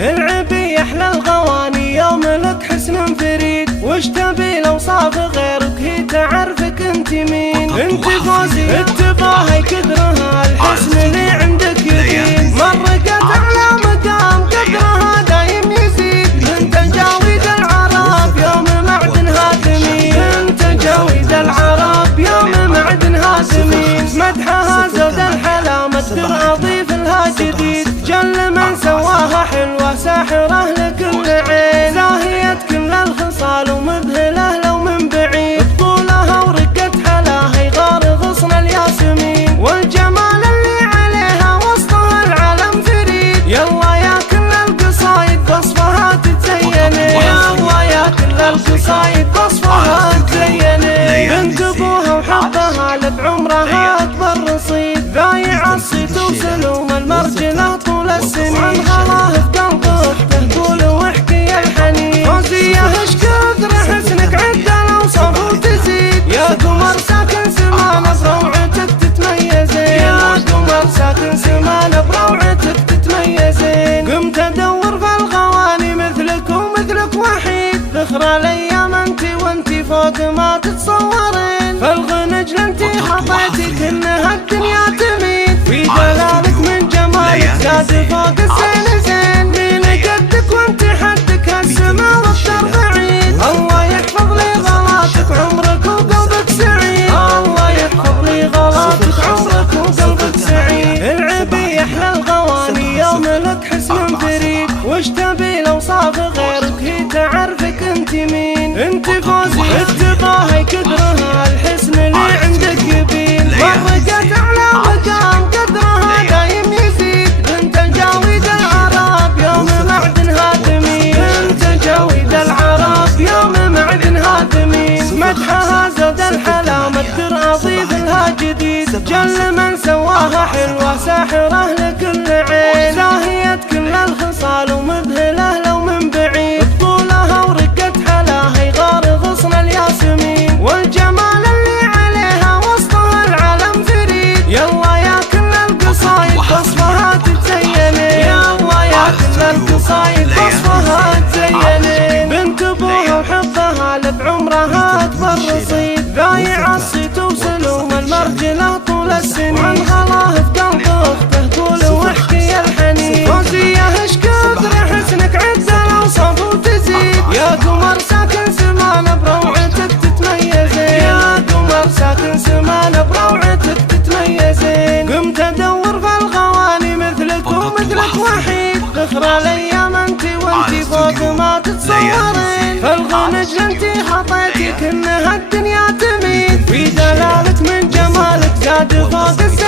العبي احلى الغواني يوم لك حسن فريد، وش تبي الاوصاف غيرك هي تعرفك انت مين. انت فوزي التباهي كثرها الحسن اللي عندك يبين، مرقت على مقام قدرها دايم يزيد. انت جاويد العرب يوم معدن هادمين، انت جاويد العرب يوم معدن هادمين. مدحها زود الحلا مقدر اضيف لها جديد، جل من سواها حلوة ساحرة لكل عين، زاهية كل الخصال ومذهلة لو من بعيد. بطولها ورقة حلاها يغار غصن الياسمين، والجمال اللي عليها وسطها العالم فريد. يلا يا كل القصايد بصفها تتزيني، يلا يا كل القصايد بصفها تتزيني. بنت ابوها وحبها لبعمرها اكبر رصيد، ذايع الصيت وسلوم المرجله طول السنين. عن غلاه في قلبه تقول واحكي الحنين، فوزية ايش كثر حسنك عد الاوصاف وتزيد. يا قمر ساكن سمانه بروعتك تتميزين، يا قمر ساكن سمانه بروعتك تتميزين. قمت ادور في الغواني مثلك ومثلك وحيد، ذخرى الايام انت وانت فوق ما تتصورين. فالغنج انتي حطيتي كأنها الدنيا تميد، في دلالك من جمالك زاد فوق الزين زين. مين قدك وانت حدك هالسما والدرب بعيد، الله يحفظ لي غلاتك عمرك وقلبك سعيد، الله يحفظ لي غلاتك عمرك وقلبك سعيد. العبي احلى الغواني يوم لك حسن فريد، وش تبي الاوصاف غيرك هي تعرفك انت مين. انت فوزي التباهي كثرها الحسن اللي عندك يبين، مرقت على مقام قدرها دايم يزيد. انت جاويد العرب يوم معدن هادمين، انت جاويد العرب يوم معدن هادمين. مدحها زود الحلا مقدر اضيف لها جديد، جل من سواها حلوة ساحرة لكل عين، زاهية كل الخصال ومذهلة لو من بعيد. بطولها ورقة حلاها يغار غصن الياسمين، والجمال اللي عليها وسطها العالم فريد. يلا يا كل القصايد بصفها تتزيني، يلا يا كل القصايد بصفها تتزيني. بنت ابوها وحبها لبعمرها اكبر رصيد، ذايع الصيت وسلوم المرجله طول السنين. عن غلاه في قلبه تقول واحكي الحنين، فوزية ايش كثر حسنك عد الاوصاف وتزيد. يا قمر ساكن سمانه بروعتك تتميزين، يا قمر ساكن سمانه بروعتك تتميزين. قمت ادور في الغواني مثلك ومثلك وحيد، ذخرى الايام انت وانت فوق ما تتصورين. فالغنج انتي حطيتي كأنها الدنيا تميد، في دلالك من جمالك زاد فوق السنين.